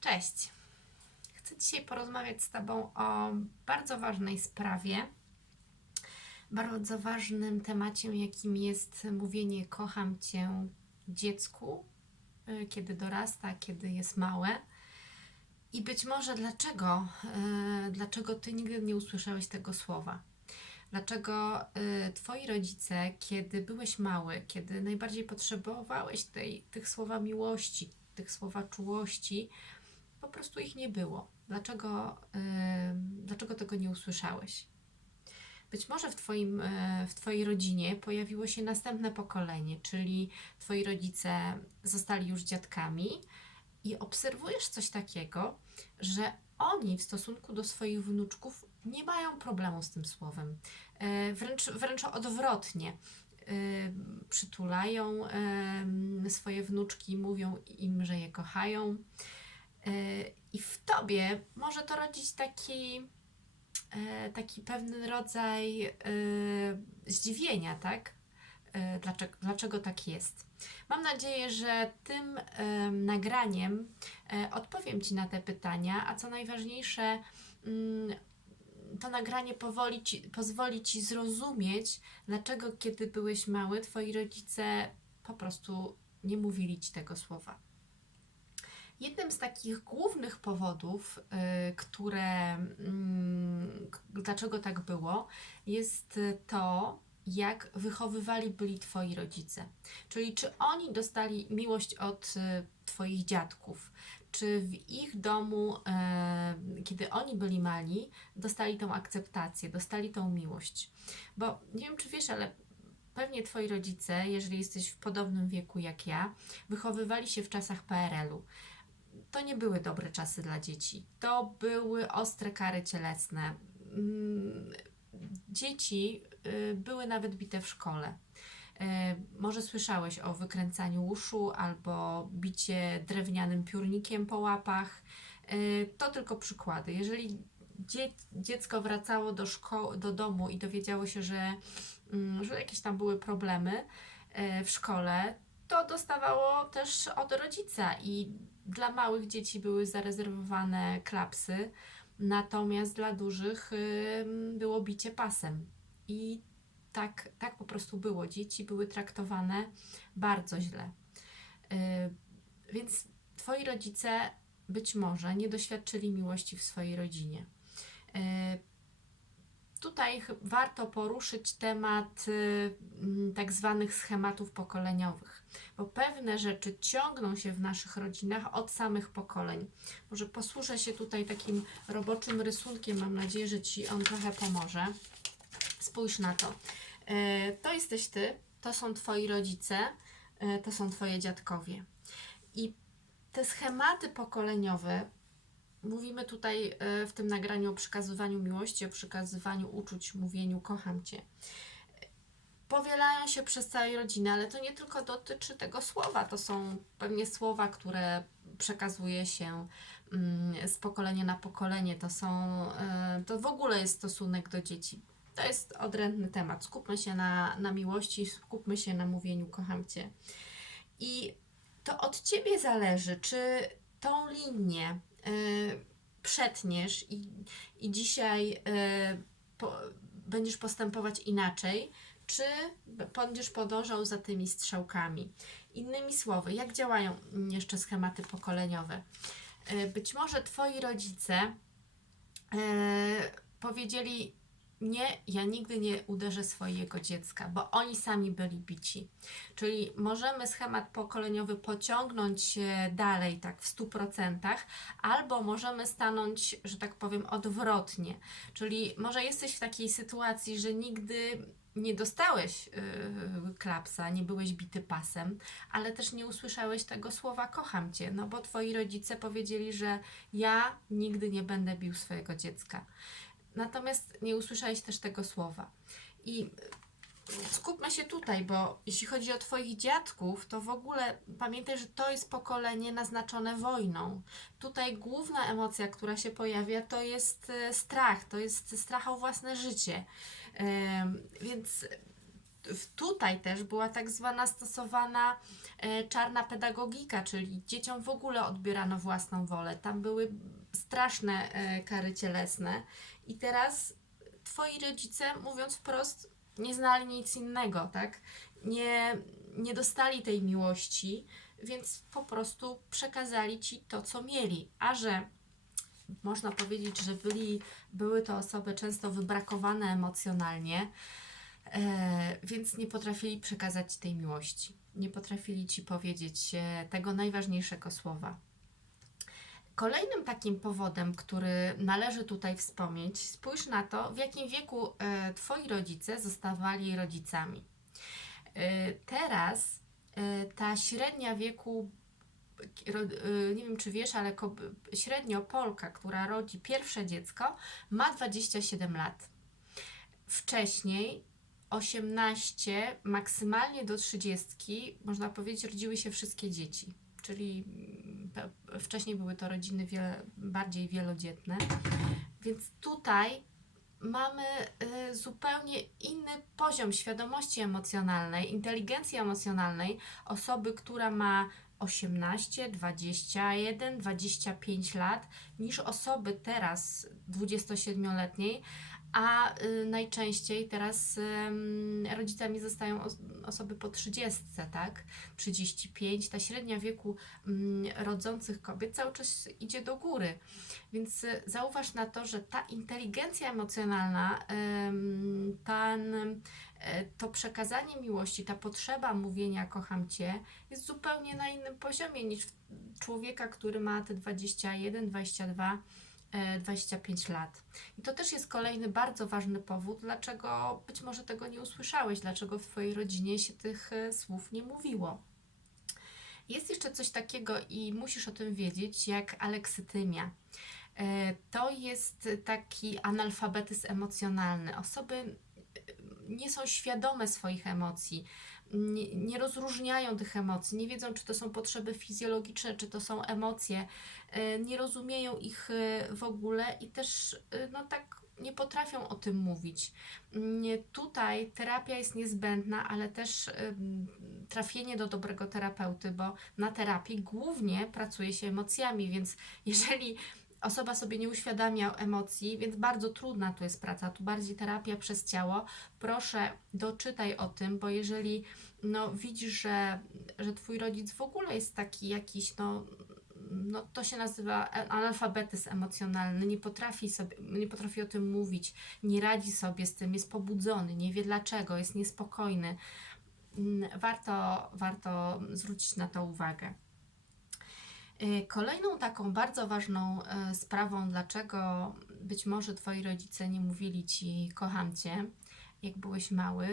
Cześć. Chcę dzisiaj porozmawiać z Tobą o bardzo ważnej sprawie, bardzo ważnym temacie, jakim jest mówienie kocham Cię dziecku, y, kiedy dorasta, kiedy jest małe. I być może dlaczego, y, dlaczego Ty nigdy nie usłyszałeś tego słowa? Dlaczego y, Twoi rodzice, kiedy byłeś mały, kiedy najbardziej potrzebowałeś tej, tych słowa miłości, tych słowa czułości, po prostu ich nie było. Dlaczego, dlaczego tego nie usłyszałeś? Być może w, twoim, y, w Twojej rodzinie pojawiło się następne pokolenie, czyli Twoi rodzice zostali już dziadkami i obserwujesz coś takiego, że oni w stosunku do swoich wnuczków nie mają problemu z tym słowem. Y, Wręcz, wręcz odwrotnie. Y, Przytulają swoje wnuczki, mówią im, że je kochają. Y, I w tobie może to rodzić taki, e, taki pewny rodzaj e, zdziwienia, tak? E, Dlaczego, dlaczego tak jest? Mam nadzieję, że tym em, nagraniem e, odpowiem Ci na te pytania, a co najważniejsze, mm, to nagranie powoli ci, pozwoli Ci zrozumieć, dlaczego kiedy byłeś mały, Twoi rodzice po prostu nie mówili Ci tego słowa. Jednym z takich głównych powodów, y, które, mm, dlaczego tak było, jest to, jak wychowywali byli Twoi rodzice. Czyli czy oni dostali miłość od y, Twoich dziadków, czy w ich domu, e, kiedy oni byli mali, dostali tą akceptację, dostali tą miłość. Bo nie wiem, czy wiesz, ale pewnie Twoi rodzice, jeżeli jesteś w podobnym wieku jak ja, wychowywali się w czasach PRL-u to nie były dobre czasy dla dzieci. To były ostre kary cielesne. Mm, Dzieci y, były nawet bite w szkole. Y, Może słyszałeś o wykręcaniu uszu albo bicie drewnianym piórnikiem po łapach. Y, To tylko przykłady. Jeżeli dzie- dziecko wracało do, szko- do domu i dowiedziało się, że, mm, że jakieś tam były problemy w szkole, to dostawało też od rodzica i dla małych dzieci były zarezerwowane klapsy, natomiast dla dużych było bicie pasem. I tak, tak po prostu było. Dzieci były traktowane bardzo źle. Yy, Więc twoi rodzice być może nie doświadczyli miłości w swojej rodzinie. Tutaj warto poruszyć temat y, tak zwanych schematów pokoleniowych, bo pewne rzeczy ciągną się w naszych rodzinach od samych pokoleń. Może posłużę się tutaj takim roboczym rysunkiem, mam nadzieję, że Ci on trochę pomoże. Spójrz na to. E, To jesteś Ty, to są Twoi rodzice, e, to są Twoje dziadkowie. I te schematy pokoleniowe Mówimy tutaj e, w tym nagraniu o przekazywaniu miłości, o przekazywaniu uczuć, mówieniu kocham cię. Powielają się przez całej rodziny, ale to nie tylko dotyczy tego słowa. To są pewnie słowa, które przekazuje się mm, z pokolenia na pokolenie. To są, e, to w ogóle jest stosunek do dzieci. To jest odrębny temat. Skupmy się na, na miłości, skupmy się na mówieniu kocham cię. I to od ciebie zależy, czy tą linię przetniesz i, i dzisiaj y, po, będziesz postępować inaczej, czy będziesz podążał za tymi strzałkami. Innymi słowy, jak działają jeszcze schematy pokoleniowe? Y, być może twoi rodzice y, powiedzieli: Nie, ja nigdy nie uderzę swojego dziecka, bo oni sami byli bici. Czyli możemy schemat pokoleniowy pociągnąć e, dalej, tak w 100%, albo możemy stanąć, że tak powiem, odwrotnie. Czyli może jesteś w takiej sytuacji, że nigdy nie dostałeś yy, klapsa, nie byłeś bity pasem, ale też nie usłyszałeś tego słowa kocham cię, no bo twoi rodzice powiedzieli, że ja nigdy nie będę bił swojego dziecka. Natomiast nie usłyszałeś też tego słowa. I skupmy się tutaj, bo jeśli chodzi o Twoich dziadków, to w ogóle pamiętaj, że to jest pokolenie naznaczone wojną. Tutaj główna emocja, która się pojawia, to jest e, strach, to jest strach o własne życie. Więc tutaj też była tak zwana stosowana e, czarna pedagogika, czyli dzieciom w ogóle odbierano własną wolę. Tam były straszne e, kary cielesne i teraz twoi rodzice, mówiąc wprost, nie znali nic innego, tak? Nie, nie dostali tej miłości, więc po prostu przekazali ci to, co mieli. A że można powiedzieć, że byli, były to osoby często wybrakowane emocjonalnie, więc nie potrafili przekazać tej miłości. Nie potrafili ci powiedzieć e, tego najważniejszego słowa. Kolejnym takim powodem, który należy tutaj wspomnieć, spójrz na to, w jakim wieku e, twoi rodzice zostawali rodzicami. E, teraz e, ta średnia wieku, e, nie wiem czy wiesz, ale średnio Polka, która rodzi pierwsze dziecko, ma 27 lat. Wcześniej 18, maksymalnie do 30, można powiedzieć, rodziły się wszystkie dzieci. Czyli mm, wcześniej były to rodziny wiele, bardziej wielodzietne. Więc tutaj mamy y, zupełnie inny poziom świadomości emocjonalnej, inteligencji emocjonalnej osoby, która ma 18, 21, 25 lat, niż osoby teraz 27-letniej, a y, najczęściej teraz rodzicami zostają os- osoby po 30, tak? 35, ta średnia wieku mm, rodzących kobiet cały czas idzie do góry. Więc y, zauważ na to, że ta inteligencja emocjonalna, ten, y, to przekazanie miłości, ta potrzeba mówienia kocham Cię jest zupełnie na innym poziomie niż człowieka, który ma te 21, 22, e, 25 lat. I to też jest kolejny bardzo ważny powód, dlaczego być może tego nie usłyszałeś, dlaczego w Twojej rodzinie się tych e, słów nie mówiło. Jest jeszcze coś takiego i musisz o tym wiedzieć, jak aleksytymia. E, To jest taki analfabetyzm emocjonalny. Osoby e, nie są świadome swoich emocji, nie, nie rozróżniają tych emocji, nie wiedzą, czy to są potrzeby fizjologiczne, czy to są emocje, e, nie rozumieją ich e, w ogóle i też e, no tak nie potrafią o tym mówić. Tutaj terapia jest niezbędna, ale też trafienie do dobrego terapeuty, bo na terapii głównie pracuje się emocjami, więc jeżeli osoba sobie nie uświadamia emocji, więc bardzo trudna tu jest praca, tu bardziej terapia przez ciało. Proszę doczytaj o tym, bo jeżeli no, widzisz, że, że twój rodzic w ogóle jest taki jakiś, no, no to się nazywa analfabetyzm emocjonalny, nie potrafi, sobie, nie potrafi o tym mówić, nie radzi sobie z tym, jest pobudzony, nie wie dlaczego, jest niespokojny. Mm, Warto, warto zwrócić na to uwagę. Y, Kolejną taką bardzo ważną e, sprawą, dlaczego być może Twoi rodzice nie mówili Ci kocham Cię, jak byłeś mały,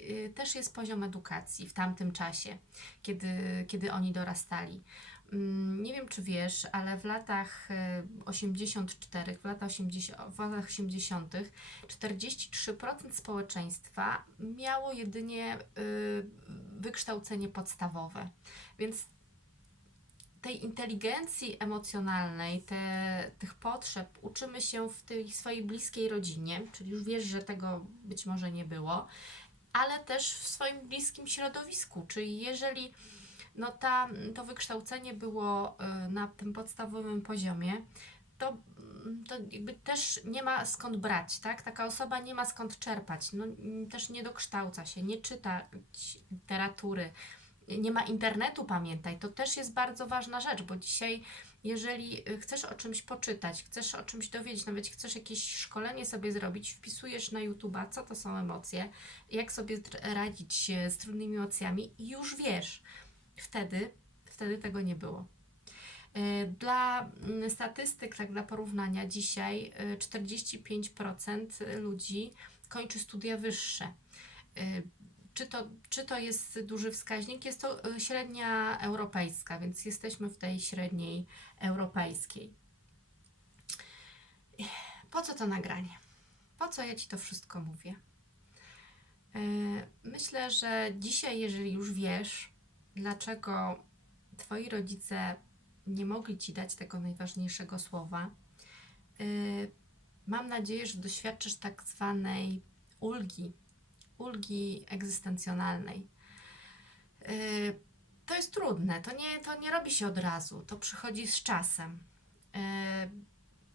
y, też jest poziom edukacji w tamtym czasie, kiedy, kiedy oni dorastali. Mm, Nie wiem, czy wiesz, ale w latach e, 84, w latach 80, w latach 80 43% społeczeństwa miało jedynie y, wykształcenie podstawowe. Więc tej inteligencji emocjonalnej, te, tych potrzeb uczymy się w tej swojej bliskiej rodzinie, czyli już wiesz, że tego być może nie było, ale też w swoim bliskim środowisku, czyli jeżeli no ta, to wykształcenie było y, na tym podstawowym poziomie, to, to jakby też nie ma skąd brać, tak? Taka osoba nie ma skąd czerpać, no, też nie dokształca się, nie czyta literatury, nie ma internetu, pamiętaj, to też jest bardzo ważna rzecz, bo dzisiaj, jeżeli y, chcesz o czymś poczytać, chcesz o czymś dowiedzieć, nawet chcesz jakieś szkolenie sobie zrobić, wpisujesz na YouTube'a, co to są emocje, jak sobie radzić z trudnymi emocjami i już wiesz. Wtedy, wtedy tego nie było. E, Dla mm, statystyk, tak dla porównania, dzisiaj e, 45% ludzi kończy studia wyższe. E, Czy to, czy to jest duży wskaźnik? Jest to e, średnia europejska, więc jesteśmy w tej średniej europejskiej. Po co to nagranie? Po co ja Ci to wszystko mówię? E, Myślę, że dzisiaj, jeżeli już wiesz, dlaczego Twoi rodzice nie mogli Ci dać tego najważniejszego słowa, y, mam nadzieję, że doświadczysz tak zwanej ulgi, ulgi egzystencjonalnej. Y, To jest trudne, to nie, to nie robi się od razu, to przychodzi z czasem. Y,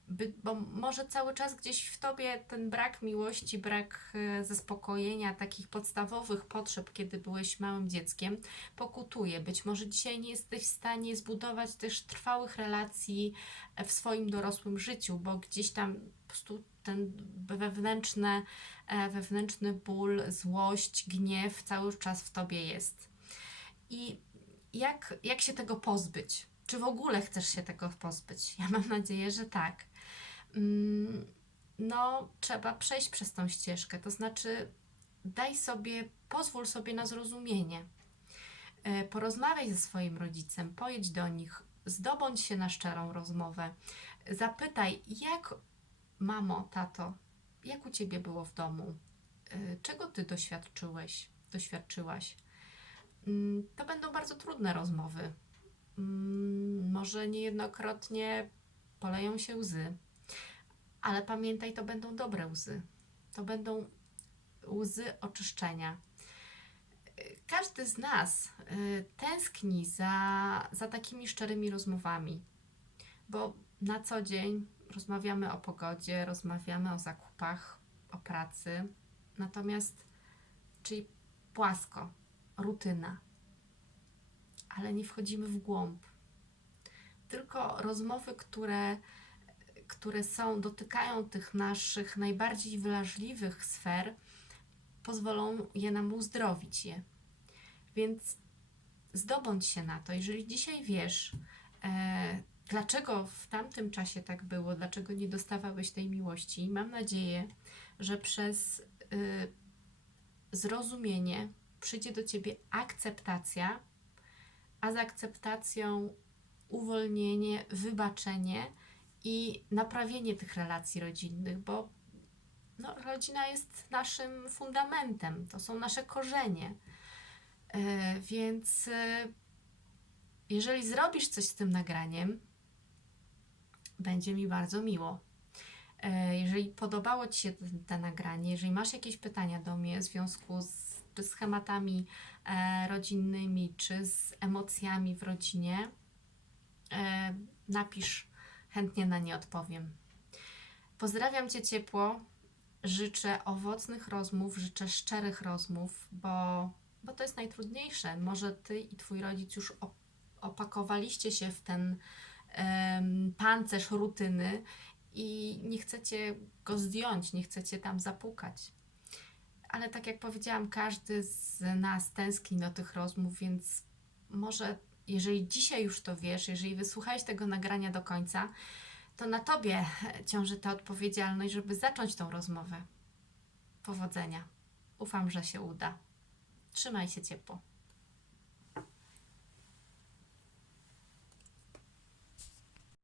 by, bo może cały czas gdzieś w tobie ten brak miłości, brak y, zaspokojenia takich podstawowych potrzeb, kiedy byłeś małym dzieckiem, pokutuje. Być może dzisiaj nie jesteś w stanie zbudować też trwałych relacji w swoim dorosłym życiu, bo gdzieś tam po prostu ten wewnętrzny, e, wewnętrzny ból, złość, gniew cały czas w tobie jest. I jak, jak się tego pozbyć? Czy w ogóle chcesz się tego pozbyć? Ja mam nadzieję, że tak. Mm, No, trzeba przejść przez tą ścieżkę, to znaczy daj sobie, pozwól sobie na zrozumienie. E, Porozmawiaj ze swoim rodzicem, pojedź do nich, zdobądź się na szczerą rozmowę. Zapytaj, jak mamo, tato, jak u ciebie było w domu? E, Czego ty doświadczyłeś, doświadczyłaś? Mm, To będą bardzo trudne rozmowy. Mm, Może niejednokrotnie poleją się łzy, ale pamiętaj, to będą dobre łzy. To będą łzy oczyszczenia. Y, Każdy z nas y, tęskni za, za takimi szczerymi rozmowami, bo na co dzień rozmawiamy o pogodzie, rozmawiamy o zakupach, o pracy, natomiast, czyli płasko, rutyna, ale nie wchodzimy w głąb. Tylko rozmowy, które, które są, dotykają tych naszych najbardziej wrażliwych sfer, pozwolą je nam uzdrowić je. Więc zdobądź się na to. Jeżeli dzisiaj wiesz, e, dlaczego w tamtym czasie tak było, dlaczego nie dostawałeś tej miłości, mam nadzieję, że przez y, zrozumienie przyjdzie do ciebie akceptacja, a z akceptacją uwolnienie, wybaczenie i naprawienie tych relacji rodzinnych, bo no, rodzina jest naszym fundamentem, to są nasze korzenie. E, więc e, jeżeli zrobisz coś z tym nagraniem, będzie mi bardzo miło. E, Jeżeli podobało Ci się to, nagranie, jeżeli masz jakieś pytania do mnie w związku z czy schematami e, rodzinnymi, czy z emocjami w rodzinie, e, napisz, chętnie na nie odpowiem. Pozdrawiam Cię ciepło, życzę owocnych rozmów, życzę szczerych rozmów, bo, bo to jest najtrudniejsze. Może Ty i Twój rodzic już op- opakowaliście się w ten pancerz rutyny i nie chcecie go zdjąć, nie chcecie tam zapukać. Ale tak jak powiedziałam, każdy z nas tęskni do tych rozmów, więc może jeżeli dzisiaj już to wiesz, jeżeli wysłuchałeś tego nagrania do końca, to na Tobie ciąży ta odpowiedzialność, żeby zacząć tą rozmowę. Powodzenia. Ufam, że się uda. Trzymaj się ciepło.